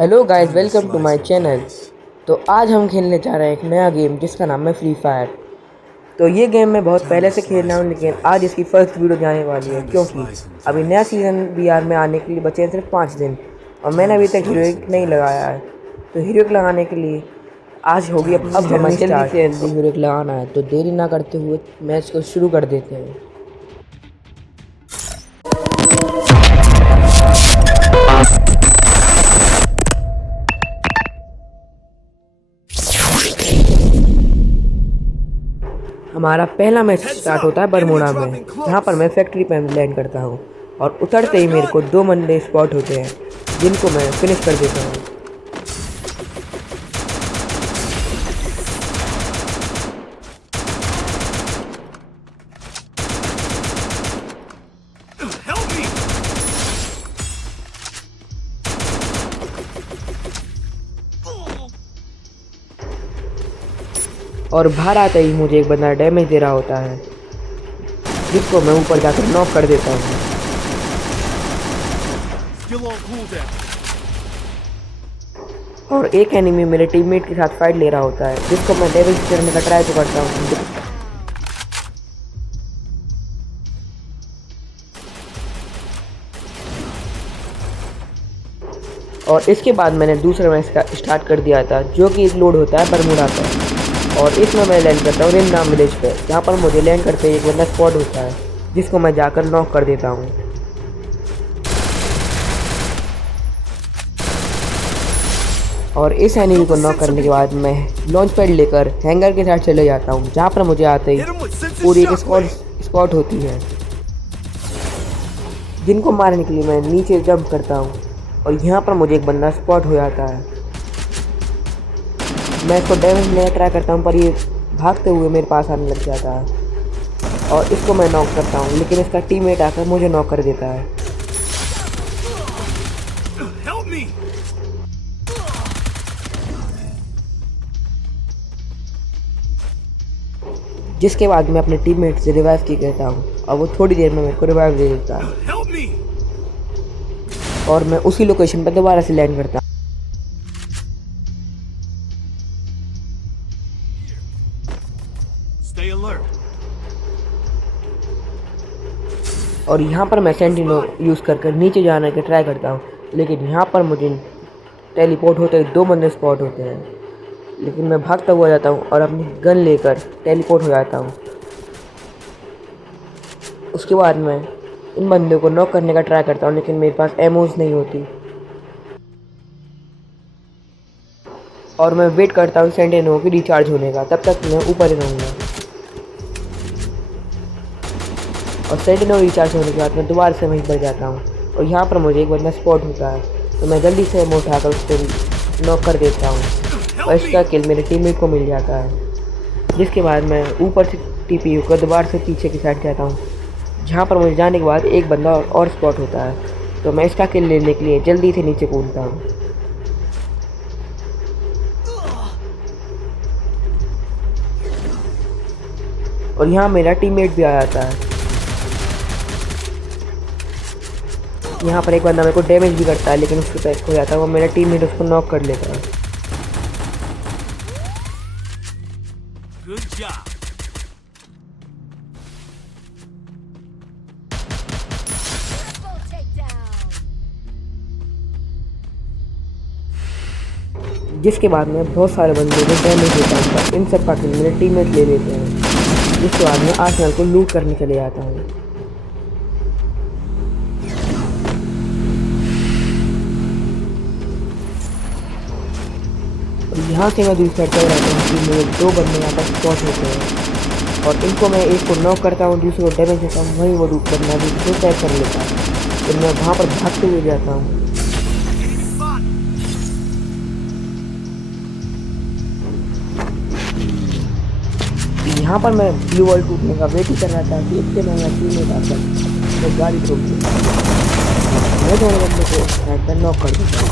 Hello guys, welcome to my channel. तो आज हम खेलने जा रहे हैं एक नया गेम जिसका नाम है फ्री फायर। तो ये गेम मैं बहुत पहले से खेल रहा हूँ, लेकिन आज इसकी फर्स्ट वीडियो जाने वाली है क्योंकि अभी नया सीज़न बीआर में आने के लिए बचे हैं सिर्फ 5 दिन और मैंने अभी तक हीरोइक नहीं लगाया है। तो हीरोइक लगाने के लिए आज होगी अपनी अब हमें जल्दी से जल्दी हीरोइक लगाना है। तो देरी ना करते हुए मैच को शुरू कर देते हैं। हमारा पहला मैच स्टार्ट होता है बरमूडा में, जहाँ पर मैं फैक्ट्री पे लैंड करता हूँ और उतरते ही मेरे को 2 बंदे स्पॉट होते हैं जिनको मैं फिनिश कर देता हूँ। और बाहर आते ही मुझे एक बंदा डैमेज दे रहा होता है जिसको मैं ऊपर जाकर नॉक कर देता हूँ। और एक एनिमी मेरे टीममेट के साथ फाइट ले रहा होता है जिसको मैं डैमेज करने का ट्राई तो करता हूँ। और इसके बाद मैंने दूसरा मैच का स्टार्ट कर दिया था जो कि एक लोड होता है बरमूडा पर। और इसमें मैं लैंड करता हूँ रिम नाम विलेज पे, जहाँ पर मुझे लैंड करते ही एक बंदा स्पॉट होता है जिसको मैं जाकर नॉक कर देता हूँ। और इस एनिमी को नॉक करने के बाद मैं लॉन्च पैड लेकर हैंगर के साथ चले जाता हूँ, जहाँ पर मुझे आते ही पूरी एक स्पॉट होती है जिनको मारने के लिए मैं नीचे जंप करता हूँ और यहाँ पर मुझे एक बंदा स्पॉट हो जाता है। मैं इसको डैमेज लेने ट्राई करता हूँ पर ये भागते हुए मेरे पास आने लग जाता है और इसको मैं नॉक करता हूँ, लेकिन इसका टीममेट आकर मुझे नॉक कर देता है। जिसके बाद मैं अपने टीममेट से रिवाइव की कहता हूँ और वो थोड़ी देर में मेरे को रिवाइव दे देता है और मैं उसी लोकेशन पर दोबारा से लैंड करता हूँ। और यहाँ पर मैं सेंटिनो यूज़ कर नीचे जाने की ट्राई करता हूँ, लेकिन यहाँ पर मुझे टेलीपोर्ट होते ही 2 बंदे स्पॉट होते हैं, लेकिन मैं भागता हुआ जाता हूँ और अपनी गन लेकर टेलीपोर्ट हो जाता हूँ। उसके बाद मैं इन बंदों को नॉक करने का ट्राई करता हूँ, लेकिन मेरे पास एमोज नहीं होती और मैं वेट करता हूँ सेंटिनो की रिचार्ज होने का। तब तक मैं ऊपर ही रहूँगा और सेंटिनो रिचार्ज होने के बाद मैं दोबारा से वहीं पर जाता हूँ और यहाँ पर मुझे एक बंदा स्पॉट होता है तो मैं जल्दी से एमो उठाकर उसको नॉक कर देता हूँ और इसका किल मेरे टीममेट को मिल जाता है। जिसके बाद मैं ऊपर से टीपीयू कर दोबारा से पीछे की साइड जाता हूँ, जहाँ पर मुझे जाने के बाद एक बंदा और स्पॉट होता है तो मैं इसका किल लेने के लिए जल्दी से नीचे कूदता हूँ। और यहाँ मेरा टीममेट भी आ जाता है। यहाँ पर एक बंदा मेरे को डैमेज भी करता है, लेकिन उसके पैक हो जाता है, वो मेरा टीममेट उसको नॉक कर लेता है। जिसके बाद में बहुत सारे बंदे को डैमेज देता हूँ, इन सब का किल मेरे टीममेट ले लेते हैं। जिसके बाद मैं आर्सेनल को लूट करने चले जाता हूँ। यहाँ से मैं दूसरी साइड पर रहता हूँ कि मेरे 2 बंदे यहाँ पर स्पॉट होते हैं और इनको मैं एक को नॉक करता हूँ, दूसरे को डैमेज देता हूँ, वहीं वो बंदा दूसरे को टैग कर लेता है। तो मैं वहाँ पर भागते हुए जाता हूँ। यहाँ पर मैं ब्लू वॉल टूटने का वेट ही कर रहा था कि इतने में मैं टीममेट आकर तो गाड़ी ठोक दी। मैं दोनों बंदे को साइड पर नॉक कर देता हूँ।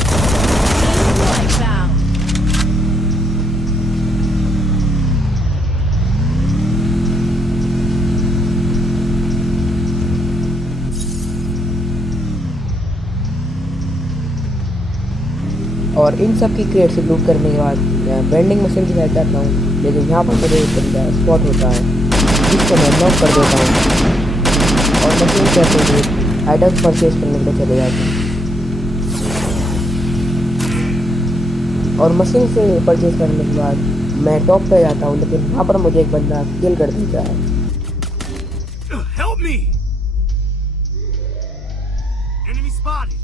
और इन सब की क्रेट से लूट करने के बाद मैं वेंडिंग मशीन की साइड जाता हूँ, लेकिन यहाँ पर मुझे एक बंदा स्पॉट होता है जिसको मैं नॉक कर देता हूँ और मशीन कैसे भी आइटम्स परचेज करने के लिए चले जाते हैं। और मशीन से परचेज करने के बाद मैं टॉप पे जाता हूँ, लेकिन यहाँ पर मुझे एक बंदा किल कर देता है। Help me! Enemy spotted.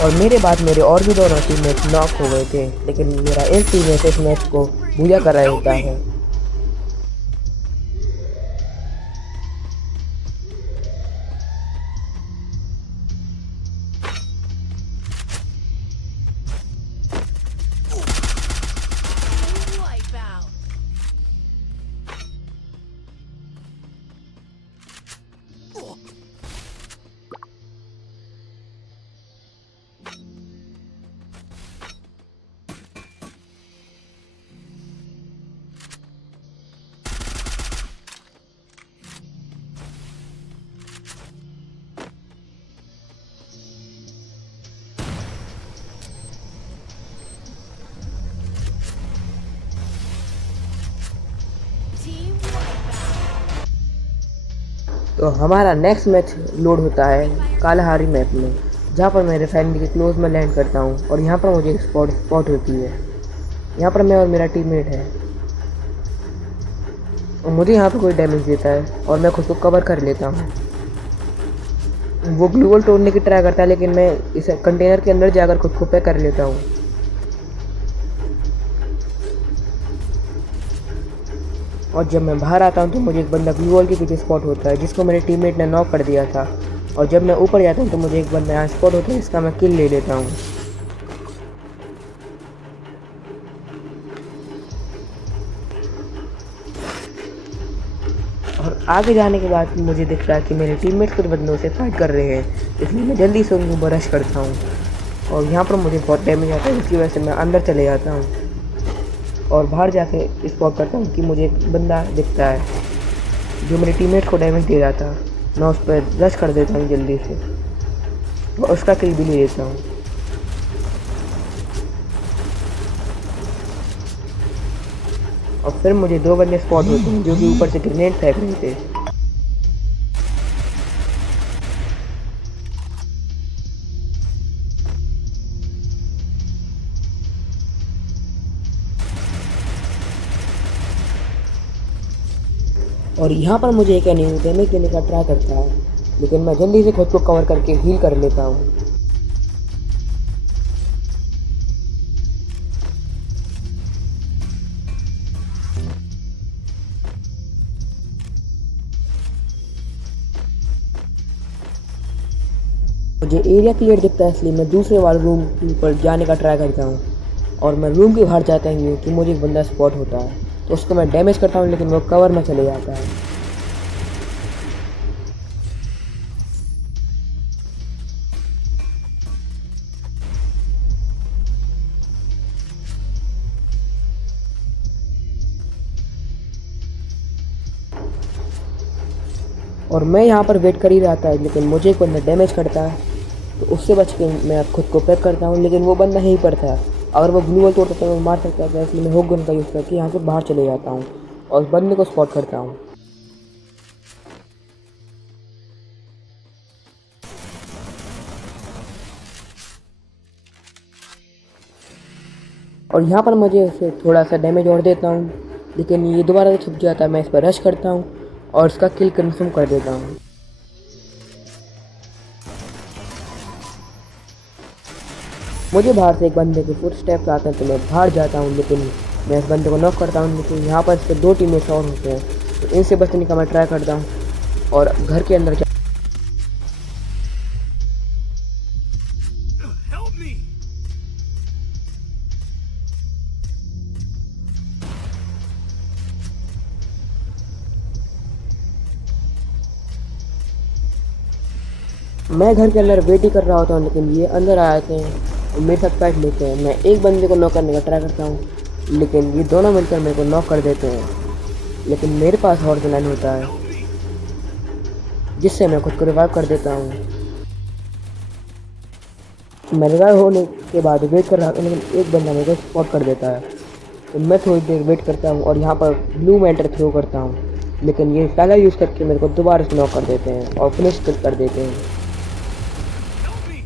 और मेरे बाद मेरे और भी दोनों टीममेट नॉक हो गए थे, लेकिन मेरा एक टीममेट इस मैच को पूजा कर रहा होता है। तो हमारा नेक्स्ट मैच लोड होता है कालाहारी मैप में, जहाँ पर मेरे फैमिली के क्लोज में लैंड करता हूँ और यहाँ पर मुझे एक स्पॉट होती है। यहाँ पर मैं और मेरा टीममेट है और मुझे यहाँ पर कोई डैमेज देता है और मैं खुद को कवर कर लेता हूँ। वो ग्लू वॉल तोड़ने की ट्राई करता है, लेकिन मैं इस कंटेनर के अंदर जाकर खुद को पैक कर लेता हूँ। और जब मैं बाहर आता हूँ तो मुझे एक बंदा ग्लू वॉल के पीछे स्पॉट होता है जिसको मेरे टीममेट ने नॉक कर दिया था। और जब मैं ऊपर जाता हूँ तो मुझे एक बंदा यहाँ स्पॉट होता है जिसका मैं किल ले लेता हूँ। और आगे जाने के बाद मुझे दिखता है कि मेरे टीममेट कुछ बंदों से फाइट कर रहे हैं, इसलिए मैं जल्दी से उनको बरश करता हूँ। और यहाँ पर मुझे बहुत डैमेज आता है, जिसकी वजह से मैं अंदर चले जाता हूँ और बाहर जाके स्पॉट करता हूँ कि मुझे एक बंदा दिखता है जो मेरे टीममेट को डैमेज दे रहा था। मैं उस पर रश कर देता हूँ जल्दी से और उसका किल भी ले लेता हूँ। और फिर मुझे दो बंदे स्पॉट होते हैं जो कि ऊपर से ग्रेनेड फेंक रहे थे। और यहाँ पर मुझे एक एनिमी डैमेज देने का ट्राई करता है, लेकिन मैं जल्दी से खुद को कवर करके हील कर लेता हूँ। मुझे एरिया क्लियर दिखता है, इसलिए मैं दूसरे वाले रूम के ऊपर जाने का ट्राई करता हूँ। और मैं रूम के बाहर जाता हूँ कि मुझे एक बंदा स्पॉट होता है, तो उसको मैं डैमेज करता हूँ, लेकिन वो कवर में चले जाता है। और मैं यहाँ पर वेट कर ही रहा था, लेकिन मुझे एक बंदा डैमेज करता है, तो उससे बच के मैं खुद को पैक करता हूँ, लेकिन वो बंदा नहीं पड़ता है। अगर वो ग्लू वॉल तोड़ता तो मैं मार सकता था, इसलिए मैं हुक गन का यूज़ करके यहाँ से बाहर चले जाता हूँ और उस बंदे को स्पॉट करता हूँ। और यहाँ पर मुझे उसे थोड़ा सा डैमेज और देता हूँ, लेकिन ये दोबारा से छुप जाता है। मैं इस पर रश करता हूँ और उसका किल कंफर्म कर देता हूँ। मुझे बाहर से एक बंदे के फुट स्टेप्स आते हैं, तो मैं बाहर जाता हूँ, लेकिन मैं इस बंदे को नॉक करता हूँ। लेकिन यहाँ पर इसके दो टीममेट्स और होते हैं, तो इनसे बचने का मैं ट्राई करता हूँ और घर के अंदर मैं घर के अंदर वेट ही कर रहा होता हूँ, लेकिन ये अंदर आ जाते हैं और मेरे साथ फाइट लेते हैं। मैं एक बंदे को नॉक करने का ट्राई करता हूँ, लेकिन ये दोनों मिलकर मेरे को नॉक कर देते हैं। लेकिन मेरे पास हॉर्स लाइन होता है, जिससे मैं खुद को रिवाइव कर देता हूँ। मैं रिवाइव होने के बाद वेट कर रहा था, लेकिन एक बंदा मेरे को स्पॉट कर देता है। तो मैं थोड़ी देर वेट करता हूँ और यहाँ पर ब्लू मैटर थ्रो करता हूँ, लेकिन ये पहला यूज़ करके मेरे को दोबारा से नॉक कर देते हैं और फिनिश कर देते हैं। Help me!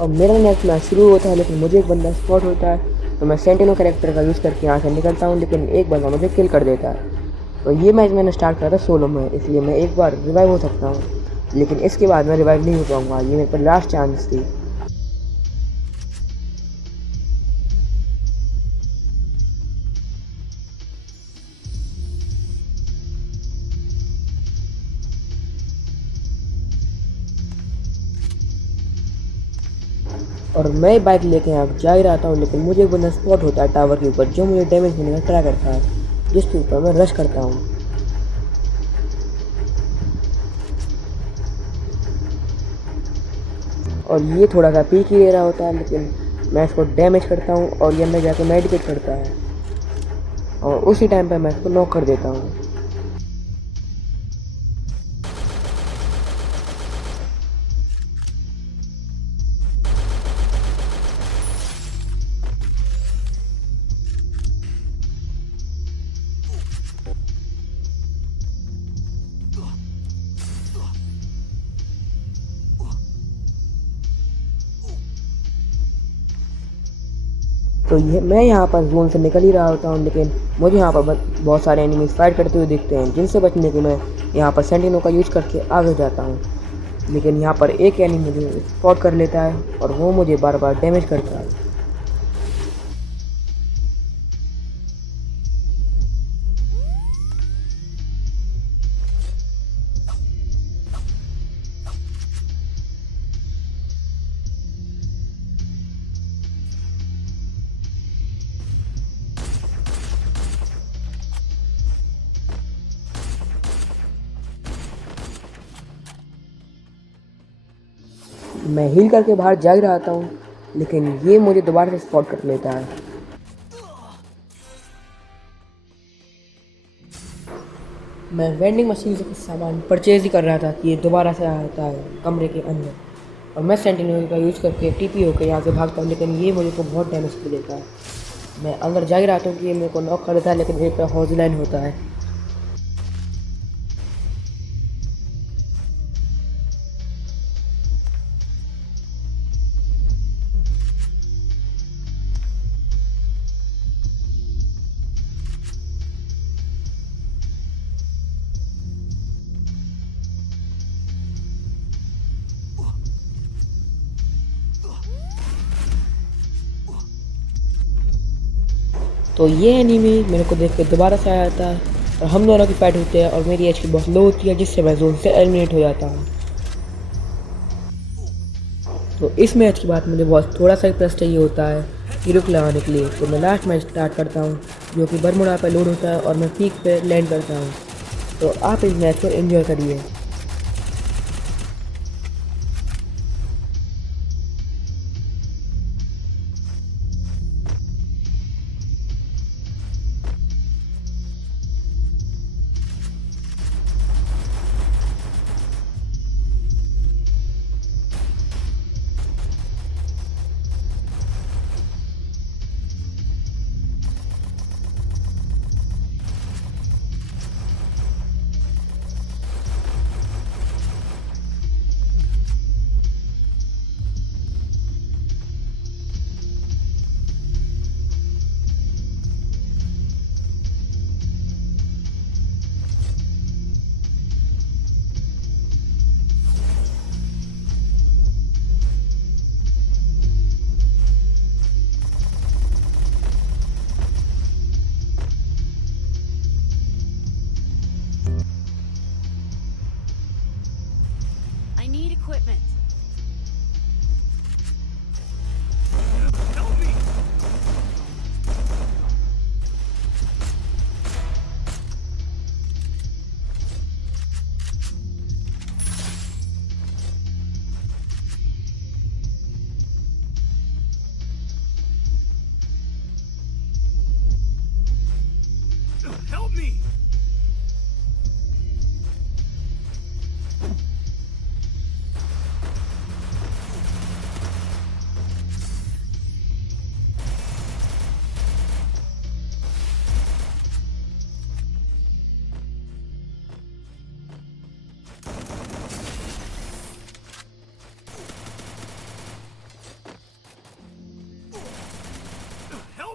और मेरा नेक्स्ट मैच शुरू होता है, लेकिन मुझे एक बंदा स्पॉट होता है, तो मैं सेंटिनो कैरेक्टर का यूज़ करके यहाँ से निकलता हूँ, लेकिन एक बंदा मुझे किल कर देता है। तो ये मैच मैंने स्टार्ट करा था सोलो में, इसलिए मैं एक बार रिवाइव हो सकता हूँ, लेकिन इसके बाद मैं रिवाइव नहीं हो पाऊँगा। ये मेरे पर लास्ट चांस थी। और मैं बाइक लेके यहाँ जा ही रहता हूँ, लेकिन मुझे एक बंदा स्पॉट होता है टावर के ऊपर, जो मुझे डैमेज देने का ट्राई करता है, जिसके ऊपर मैं रश करता हूँ। और ये थोड़ा सा पीक ही ले रहा होता है, लेकिन मैं इसको डैमेज करता हूँ और ये अंदर जाकर मेडिकेट करता है, और उसी टाइम पर मैं इसको नॉक कर देता हूँ। तो ये मैं यहाँ पर जोन से निकल ही रहा होता हूँ, लेकिन मुझे यहाँ पर बहुत सारे एनिमीज फाइट करते हुए दिखते हैं, जिनसे बचने के मैं यहाँ पर सेंटिनो का यूज़ करके आगे जाता हूँ। लेकिन यहाँ पर एक एनिमी मुझे स्पॉट कर लेता है और वो मुझे बार बार डैमेज करता है। मैं हील करके बाहर जा ही रहा हूँ, लेकिन ये मुझे दोबारा से स्पॉट कर लेता है। मैं वेंडिंग मशीन से कुछ सामान परचेज ही कर रहा था कि ये दोबारा से आता है कमरे के अंदर, और मैं सेंटिनल का यूज़ करके टीपी होकर यहाँ से भागता हूँ, लेकिन ये मुझे को बहुत डैमेज कर देता है। मैं अंदर जा ही रहा हूँ कि ये मेरे को नॉक कर देता है, लेकिन एक पर हॉर्स लाइन होता है। तो ये एनीमी मेरे को देख के दोबारा से आ जाता है और हम दोनों की फाइट होती है, और मेरी एचपी बहुत लो होती है, जिससे मैं जोन से एलिमिनेट हो जाता हूँ। तो इस मैच के बाद मुझे बहुत थोड़ा सा ही प्लस चाहिए होता है हीरो को लगाने के लिए, तो मैं लास्ट मैच स्टार्ट करता हूँ, जो कि बरमुडा पर लोड होता है और मैं पीक पे लैंड करता हूँ। तो आप इस मैच को एंजॉय करिए।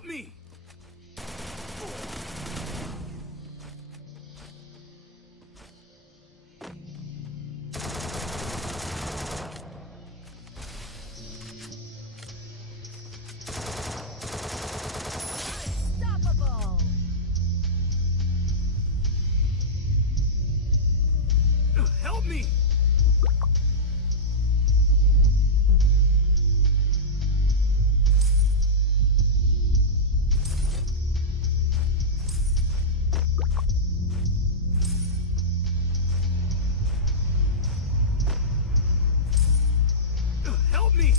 me! Unstoppable! Help me! Help me!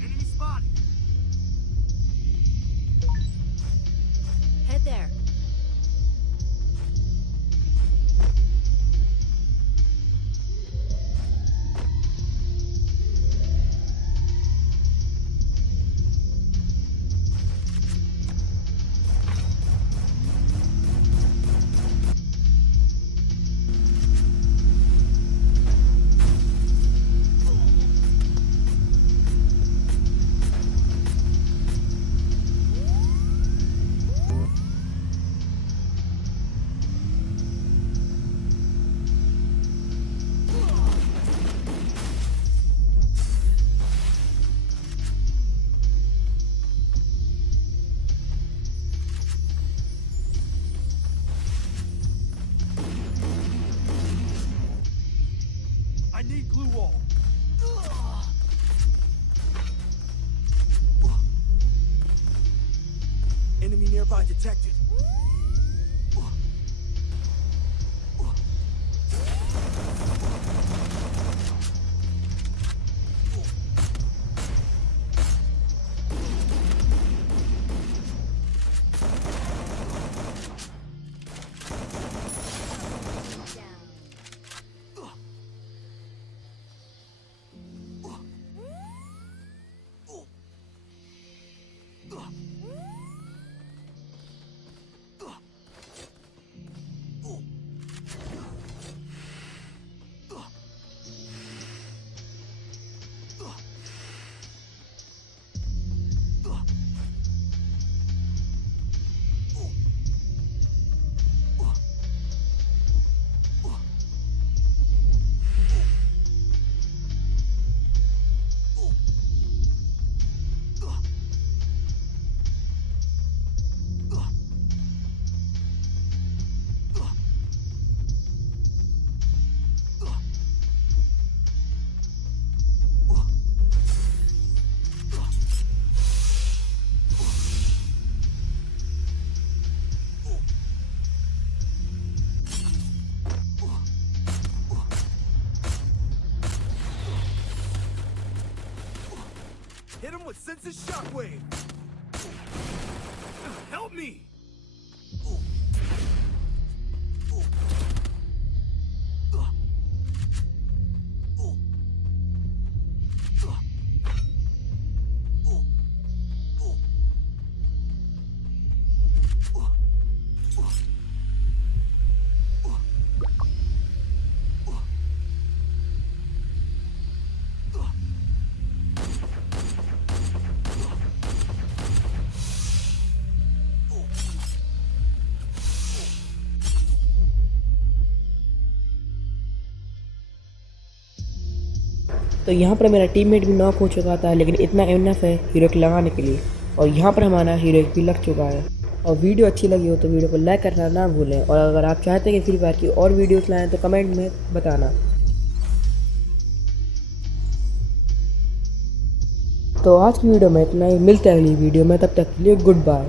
Enemy spotted! Head there. I need glue wall. Enemy nearby detected. Hit him with senses shockwave. Help me! तो यहाँ पर मेरा टीममेट भी नॉक हो चुका था, लेकिन इतना इनफ है हीरो को लगाने के लिए। और यहाँ पर हमारा हीरो भी लग चुका है। और वीडियो अच्छी लगी हो तो वीडियो को लाइक करना ना भूलें। और अगर आप चाहते हैं कि फ्री फायर की और वीडियोस लाएं तो कमेंट में बताना। तो आज की वीडियो में इतना ही, मिलते हैं अगली वीडियो में, तब तक के लिए गुड बाय।